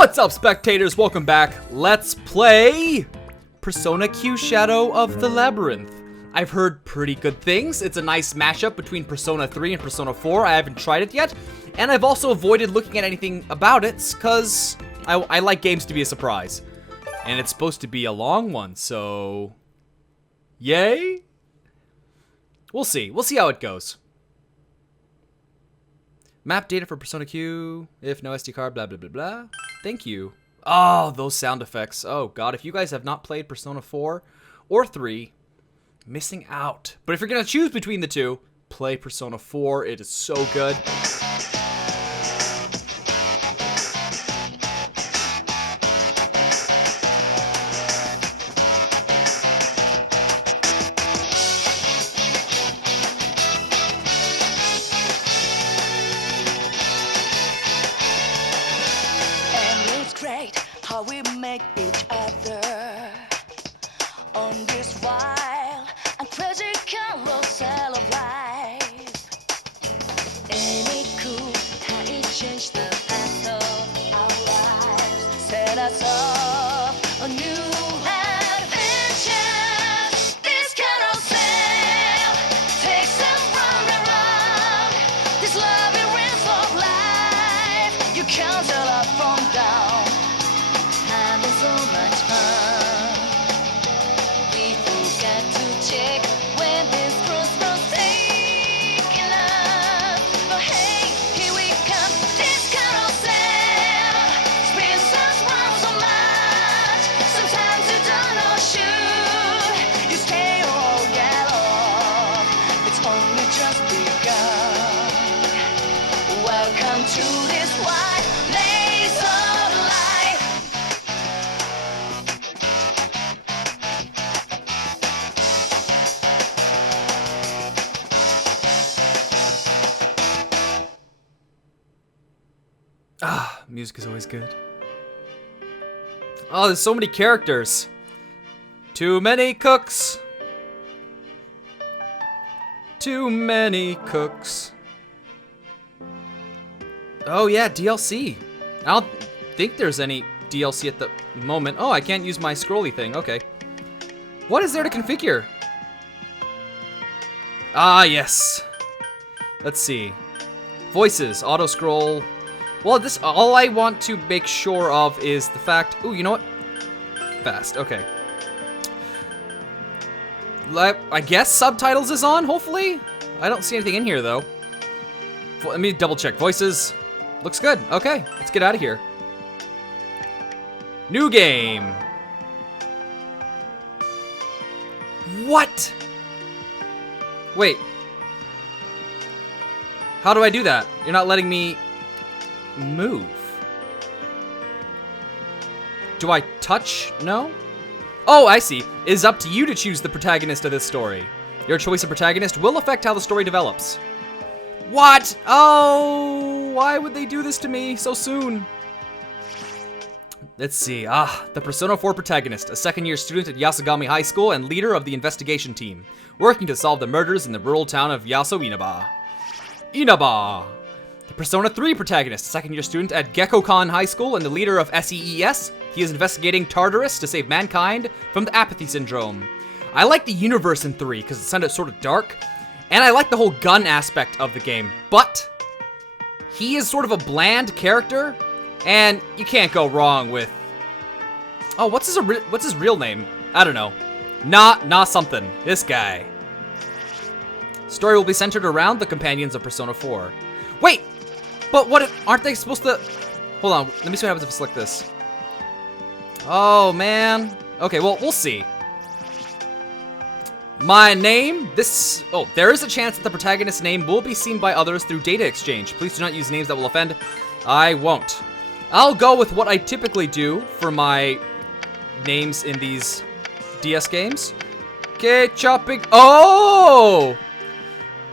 What's up, spectators? Welcome back. Let's play Persona Q Shadow of the Labyrinth. I've heard pretty good things. It's a nice mashup between Persona 3 and Persona 4. I haven't tried it yet, and I've also avoided looking at anything about it because I like games to be a surprise. And it's supposed to be a long one, so yay? We'll see. We'll see how it goes. Map data for Persona Q, if no SD card, blah, blah, blah, blah. Thank you. Oh, those sound effects. Oh, God. If you guys have not played Persona 4 or 3, missing out. But if you're going to choose between the two, play Persona 4. It is so good. How we make each other on this wild and crazy carousel of life. Any cool how it changed the path of our lives, set us off a new adventure. This carousel takes us round and round this labyrinth of life. You can't tell up from down. Having so much fun, we forgot to check when this crossroads taking us. But hey, here we come, this carousel spins us round so much. Sometimes you don't know should you stay or get off. It's only just begun. Welcome to this wide maze of life. Ah, music is always good. Oh, there's so many characters. Too many cooks. Too many cooks. Oh yeah, DLC. I don't think there's any DLC at the moment. Oh, I can't use my scrolly thing. Okay. What is there to configure? Ah, yes. Let's see. Voices, auto scroll. Well, this all I want to make sure of is the fact. Ooh, you know what? Fast. Okay. I guess subtitles is on. Hopefully, I don't see anything in here though. Let me double check. Voices. Looks good. Okay, let's get out of here. New game. What? Wait. How do I do that? You're not letting me move. Do I touch? No? Oh, I see. It is up to you to choose the protagonist of this story. Your choice of protagonist will affect how the story develops. What? Oh, why would they do this to me so soon? Let's see. The Persona 4 protagonist, a second-year student at Yasogami High School and leader of the investigation team, working to solve the murders in the rural town of Inaba. Inaba! The Persona 3 protagonist, a second-year student at Gekkokan High School and the leader of SEES. He is investigating Tartarus to save mankind from the apathy syndrome. I like the universe in 3 because it sounded sort of dark, and I like the whole gun aspect of the game, but he is sort of a bland character, and you can't go wrong with... Oh, what's his real name? I don't know. Nah something. This guy. Story will be centered around the companions of Persona 4. Wait! But what aren't they supposed to... Hold on, let me see what happens if I select this. Oh, man. Okay, well, we'll see. My name, there is a chance that the protagonist's name will be seen by others through data exchange. Please do not use names that will offend. I won't. I'll go with what I typically do for my names in these DS games. KarateChopsticks. Oh!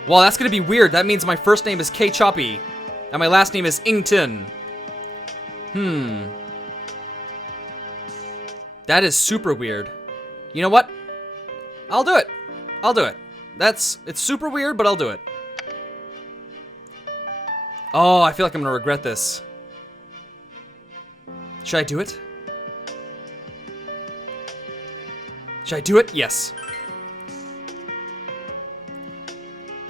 Well, that's gonna be weird. That means my first name is KarateChopsticks, and my last name is Ington. That is super weird. You know what? I'll do it. I'll do it. It's super weird, but I'll do it. Oh, I feel like I'm gonna regret this. Should I do it? Should I do it? Yes.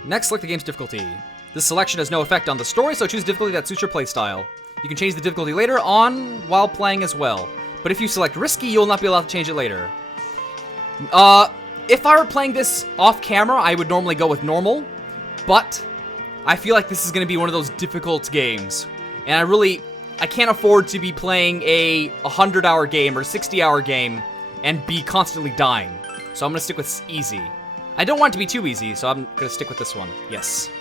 Next, select the game's difficulty. This selection has no effect on the story, so choose difficulty that suits your playstyle. You can change the difficulty later on while playing as well. But if you select risky, you'll not be allowed to change it later. If I were playing this off camera, I would normally go with normal, but I feel like this is going to be one of those difficult games. And I can't afford to be playing a 100-hour game or 60-hour game and be constantly dying. So I'm going to stick with easy. I don't want it to be too easy, so I'm going to stick with this one. Yes.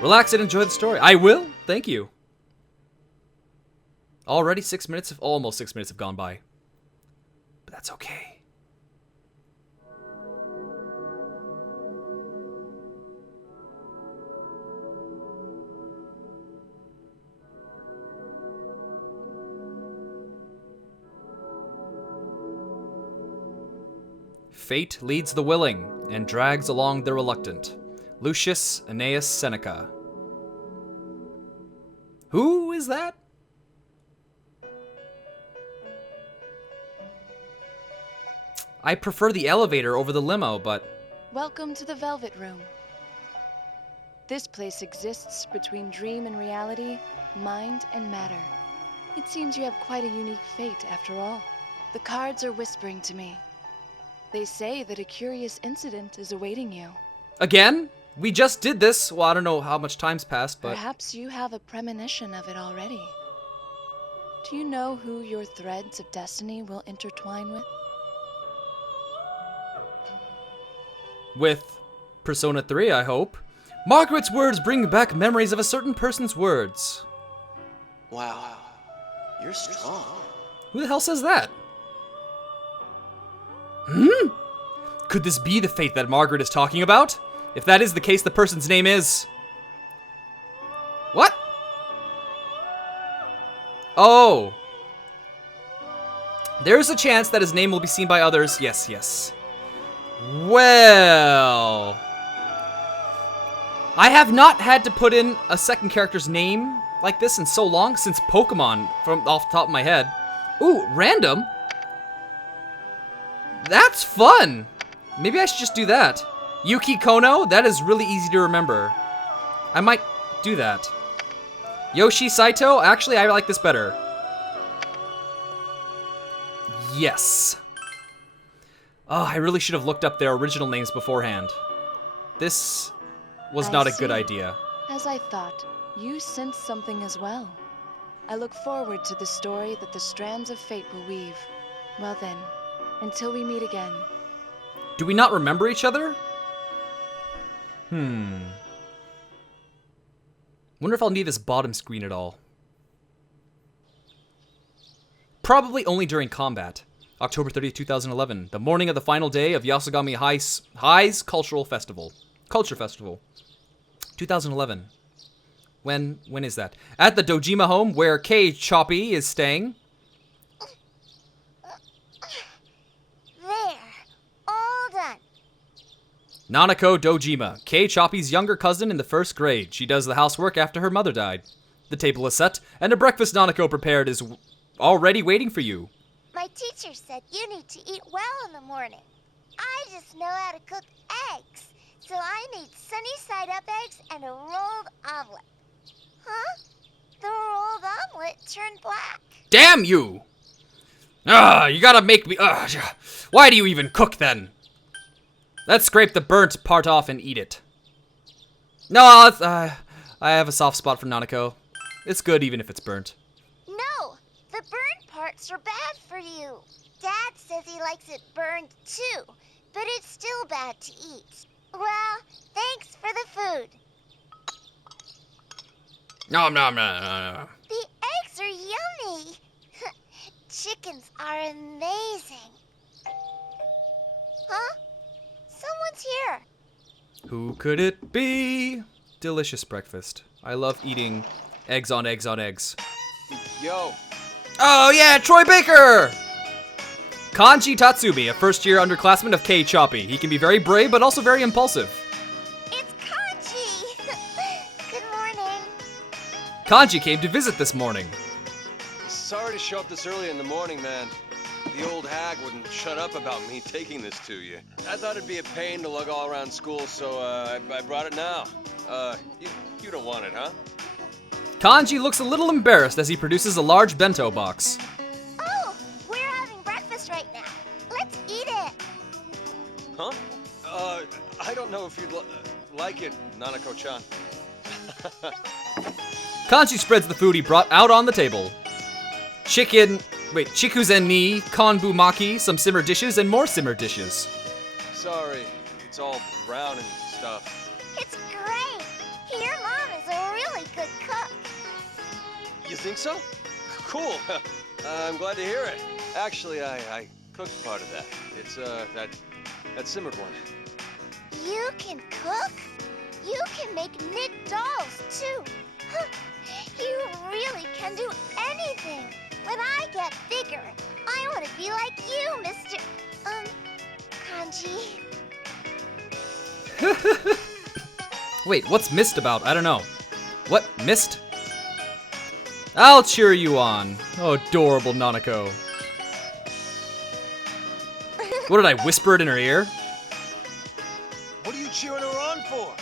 Relax and enjoy the story. I will. Thank you. Already almost 6 minutes have gone by. But that's okay. Fate leads the willing and drags along the reluctant. Lucius Annaeus Seneca. Who is that? I prefer the elevator over the limo, but... Welcome to the Velvet Room. This place exists between dream and reality, mind and matter. It seems you have quite a unique fate after all. The cards are whispering to me. They say that a curious incident is awaiting you. Again? We just did this. Well, I don't know how much time's passed, but... Perhaps you have a premonition of it already. Do you know who your threads of destiny will intertwine with? With Persona 3, I hope. Margaret's words bring back memories of a certain person's words. Wow, you're strong. Who the hell says that? Could this be the fate that Margaret is talking about? If that is the case, the person's name is... What? Oh. There's a chance that his name will be seen by others. Yes, yes. Well... I have not had to put in a second character's name like this in so long, since Pokemon, from off the top of my head. Ooh, random? That's fun! Maybe I should just do that. Yuki Kono? That is really easy to remember. I might do that. Yoshi Saito? Actually, I like this better. Yes. Oh, I really should have looked up their original names beforehand. This was not a good idea. As I thought, you sense something as well. I look forward to the story that the strands of fate will weave. Well then, until we meet again. Do we not remember each other? Wonder if I'll need this bottom screen at all. Probably only during combat. October 30th, 2011. The morning of the final day of Yasogami High's Culture Festival. 2011. When is that? At the Dojima home where Choppy is staying. There. All done. Nanako Dojima, Choppy's younger cousin in the first grade. She does the housework after her mother died. The table is set, and a breakfast Nanako prepared is already waiting for you. My teacher said you need to eat well in the morning. I just know how to cook eggs, so I need sunny-side-up eggs and a rolled omelet. Huh? The rolled omelet turned black. Damn you! You gotta make me... why do you even cook, then? Let's scrape the burnt part off and eat it. No, I have a soft spot for Nanako. It's good even if it's burnt. No, the burned parts are bad for you. Dad says he likes it burned too, but it's still bad to eat. Well, thanks for the food. Nom. The eggs are yummy. Chickens are amazing. Huh? Someone's here. Who could it be? Delicious breakfast. I love eating eggs on eggs on eggs. Yo. Oh yeah, Troy Baker! Kanji Tatsumi, a first-year underclassman of Choppy. He can be very brave, but also very impulsive. It's Kanji. Good morning. Kanji came to visit this morning. sorry to show up this early in the morning, man. The old hag wouldn't shut up about me taking this to you. I thought it'd be a pain to lug all around school, so I brought it now. You don't want it, huh? Kanji looks a little embarrassed as he produces a large bento box. Oh, we're having breakfast right now. Let's eat it. Huh? I don't know if you'd like it, Nanako-chan. Kanji spreads the food he brought out on the table. Chikuzen ni, konbu maki, some simmer dishes, and more simmer dishes. Sorry, it's all brown and stuff. It's great. Your mom is a really good cook. You think so? Cool. I'm glad to hear it. Actually, I cooked part of that. It's, that simmered one. You can cook? You can make knit dolls, too. Huh. You really can do anything. When I get bigger, I want to be like you, Mr. Kanji. Wait, what's mist about? I don't know. What? Mist? I'll cheer you on. Oh, adorable Nanako. What did I whisper it in her ear? What are you cheering her on for?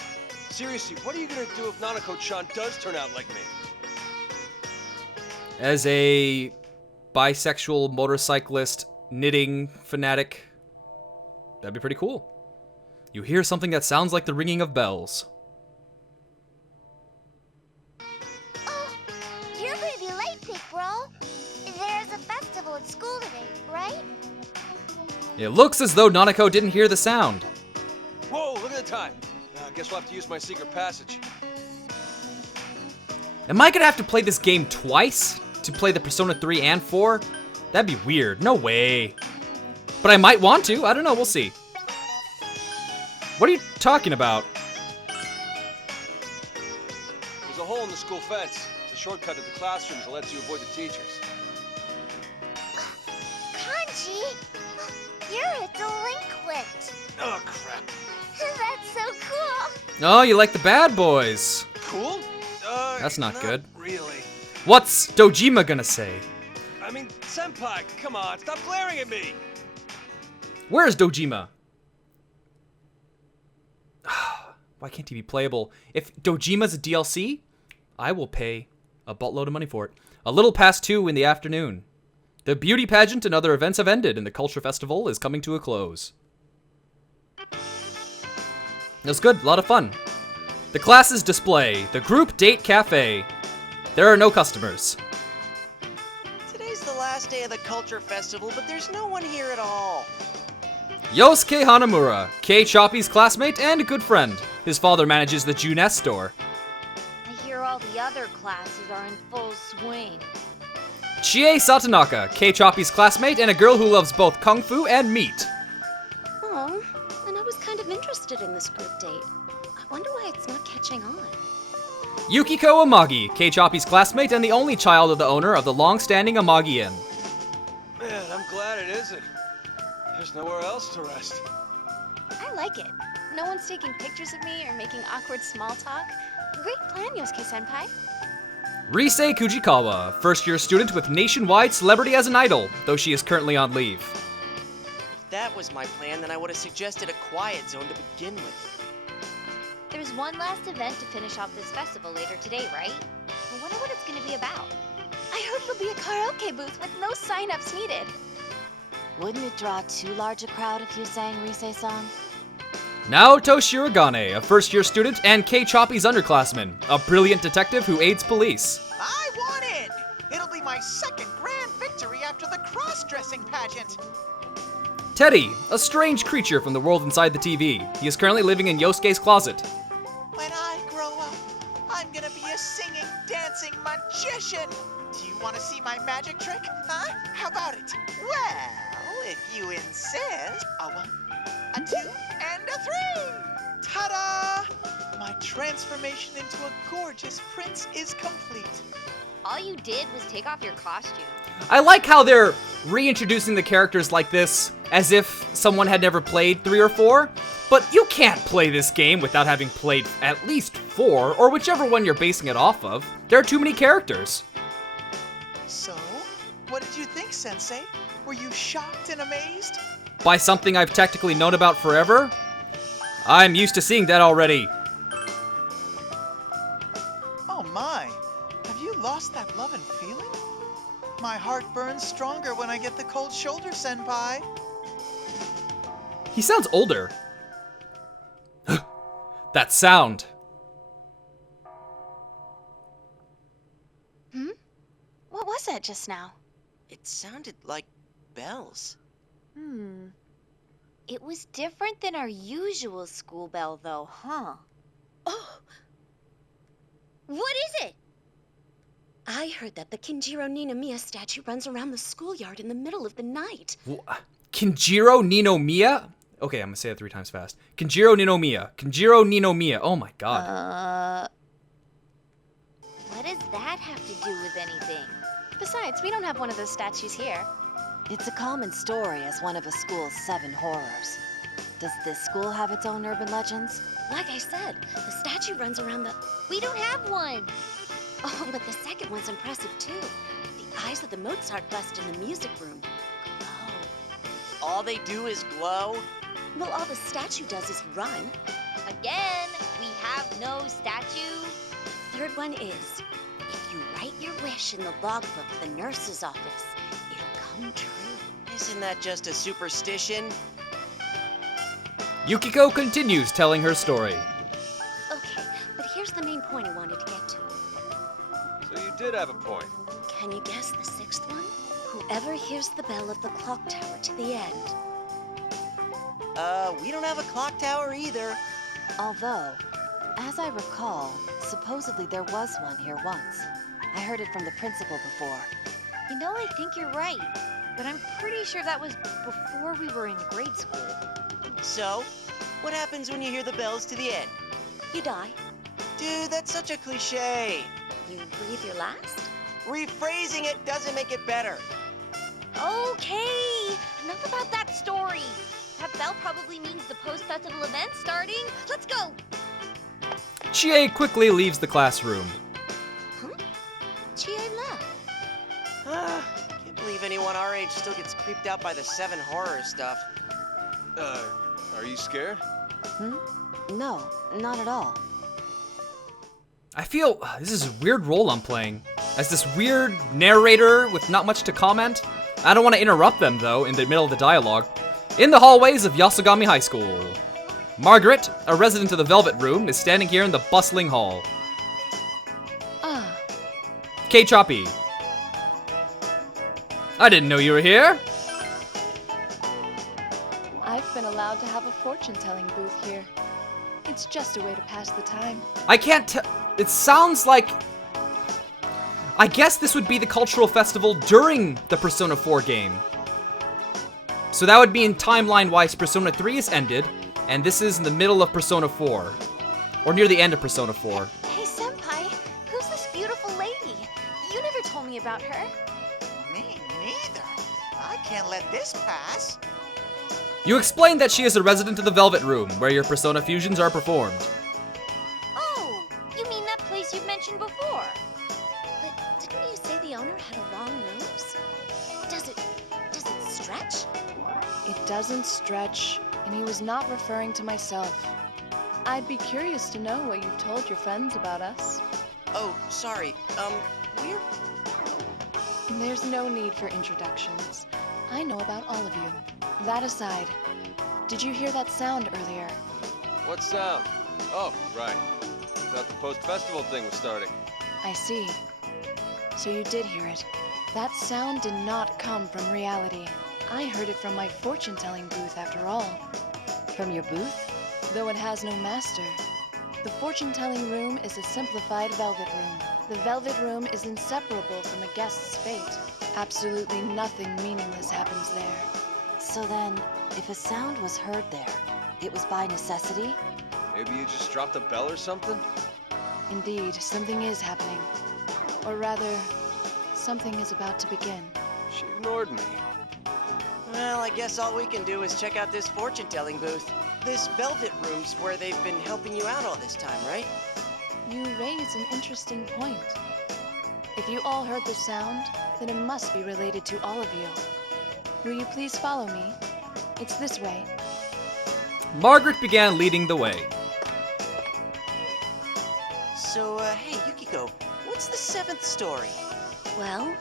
Seriously, what are you gonna do if Nanako-chan does turn out like me? As a bisexual motorcyclist knitting fanatic, that'd be pretty cool. You hear something that sounds like the ringing of bells. Oh, you're going to be late, Big Bro. There's a festival at school today, right? It looks as though Nanako didn't hear the sound. Whoa, look at the time. I guess we'll have to use my secret passage. Am I gonna have to play this game twice to play the Persona 3 and 4? That'd be weird. No way. But I might want to. I don't know. We'll see. What are you talking about? There's a hole in the school fence. It's a shortcut to the classrooms that lets you avoid the teachers. Kanji, you're a delinquent. Oh, crap. That's so cool. Oh, you like the bad boys. Cool? That's not good. Really. What's Dojima gonna say? I mean, Senpai, come on, stop glaring at me! Where's Dojima? Why can't he be playable? If Dojima's a DLC, I will pay a buttload of money for it. A little past 2 in the afternoon. The beauty pageant and other events have ended, and the Culture Festival is coming to a close. It was good, a lot of fun. The classes display, the group date cafe. There are no customers. Today's the last day of the Culture Festival, but there's no one here at all. Yosuke Hanamura, K-Choppy's classmate and a good friend. His father manages the Juness store. I hear all the other classes are in full swing. Chie Satonaka, K-Choppy's classmate and a girl who loves both kung fu and meat. Oh, and I was kind of interested in this group date. I wonder why it's not catching on. Yukiko Amagi, K-Choppy's classmate and the only child of the owner of the long-standing Amagi Inn. Man, I'm glad it isn't. There's nowhere else to rest. I like it. No one's taking pictures of me or making awkward small talk. Great plan, Yosuke-senpai. Rise Kujikawa, first-year student with nationwide celebrity as an idol, though she is currently on leave. If that was my plan, then I would have suggested a quiet zone to begin with. There's one last event to finish off this festival later today, right? I wonder what it's gonna be about. I heard it'll be a karaoke booth with no sign-ups needed. Wouldn't it draw too large a crowd if you sang Rise-san? Naoto Shirogane, a first-year student and K-Choppy's underclassman, a brilliant detective who aids police. I won it! It'll be my second grand victory after the cross-dressing pageant. Teddy, a strange creature from the world inside the TV. He is currently living in Yosuke's closet. When I grow up, I'm gonna be a singing, dancing magician. Do you want to see my magic trick? Huh? How about it? Well, if you insist. A 1, a 2, and a 3! Ta-da! My transformation into a gorgeous prince is complete. All you did was take off your costume. I like how they're reintroducing the characters like this, as if someone had never played 3 or 4. But you can't play this game without having played at least 4, or whichever one you're basing it off of. There are too many characters. So, What did you think, Sensei? Were you shocked and amazed? By something I've technically known about forever? I'm used to seeing that already. Oh my, have you lost that love and feeling? My heart burns stronger when I get the cold shoulder, Senpai. He sounds older. That sound. What was that just now? It sounded like bells. It was different than our usual school bell, though, huh? Oh! What is it? I heard that the Kinjiro Ninomiya statue runs around the schoolyard in the middle of the night. Kinjiro Ninomiya? Okay, I'm gonna say it 3 times fast. Kinjiro Ninomiya. Kinjiro Ninomiya. Oh my god. What does that have to do with anything? Besides, we don't have one of those statues here. It's a common story as one of a school's 7 horrors. Does this school have its own urban legends? Like I said, the statue runs around the... We don't have one. Oh, but the second one's impressive too. The eyes of the Mozart bust in the music room glow. All they do is glow? Well, all the statue does is run. Again, we have no statue. Third one is, if you write your wish in the logbook of the nurse's office, it'll come true. Isn't that just a superstition? Yukiko continues telling her story. Okay, but here's the main point I wanted to get to. So you did have a point. Can you guess the 6th one? Whoever hears the bell of the clock tower to the end. We don't have a clock tower either. Although, as I recall, supposedly there was one here once. I heard it from the principal before. You know, I think you're right. But I'm pretty sure that was before we were in grade school. So, what happens when you hear the bells to the end? You die. Dude, that's such a cliche. You breathe your last? Rephrasing it doesn't make it better. Okay, enough about that story. That bell probably means the post-festival event starting. Let's go. Chie quickly leaves the classroom. Huh? Chie left. Can't believe anyone our age still gets creeped out by the 7 horror stuff. Are you scared? No, not at all. I feel this is a weird role I'm playing. As this weird narrator with not much to comment. I don't want to interrupt them, though, in the middle of the dialogue. In the hallways of Yasogami High School. Margaret, a resident of the Velvet Room, is standing here in the bustling hall. K. Choppy. I didn't know you were here. I've been allowed to have a fortune-telling booth here. It's just a way to pass the time. I can't tell. It sounds like... I guess this would be the cultural festival during the Persona 4 game. So that would mean timeline-wise, Persona 3 is ended, and this is in the middle of Persona 4. Or near the end of Persona 4. Hey, Senpai, who's this beautiful lady? You never told me about her. Me neither. I can't let this pass. You explained that she is a resident of the Velvet Room, where your Persona fusions are performed. Oh, you mean that place you've mentioned before? But didn't you say the owner had a long nose? Does it stretch? It doesn't stretch, and he was not referring to myself. I'd be curious to know what you've told your friends about us. Oh, sorry. We're... There's no need for introductions. I know about all of you. That aside, did you hear that sound earlier? What sound? Oh, right. Thought the post-festival thing was starting. I see. So you did hear it. That sound did not come from reality. I heard it from my fortune-telling booth after all. From your booth? Though it has no master. The fortune-telling room is a simplified velvet room. The velvet room is inseparable from a guest's fate. Absolutely nothing meaningless happens there. So then, if a sound was heard there, it was by necessity? Maybe you just dropped a bell or something? Indeed, something is happening. Or rather, something is about to begin. She ignored me. Well, I guess all we can do is check out this fortune-telling booth. This Velvet Room's where they've been helping you out all this time, right? You raise an interesting point. If you all heard the sound, then it must be related to all of you. Will you please follow me? It's this way. Margaret began leading the way. So, hey, Yukiko, what's the 7th story? Well,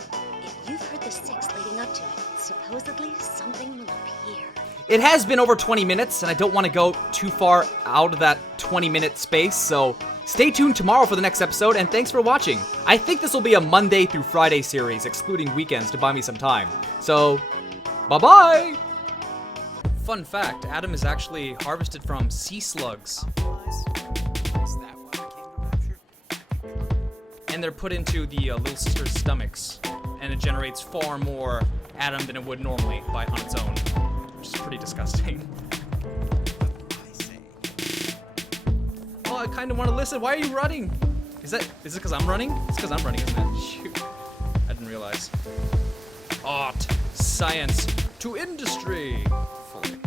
if you've heard the 6 leading up to it, supposedly something will appear. It has been over 20 minutes, and I don't want to go too far out of that 20-minute space, so stay tuned tomorrow for the next episode, and thanks for watching. I think this will be a Monday through Friday series, excluding weekends to buy me some time. So, bye-bye! Fun fact, Adam is actually harvested from sea slugs. And they're put into the little sister's stomachs, and it generates far more Adam than it would normally on its own, which is pretty disgusting. Oh, I kind of want to listen. Why are you running? Is it because I'm running? It's because I'm running, isn't it? Shoot. I didn't realize. Art, science, to industry. Fully.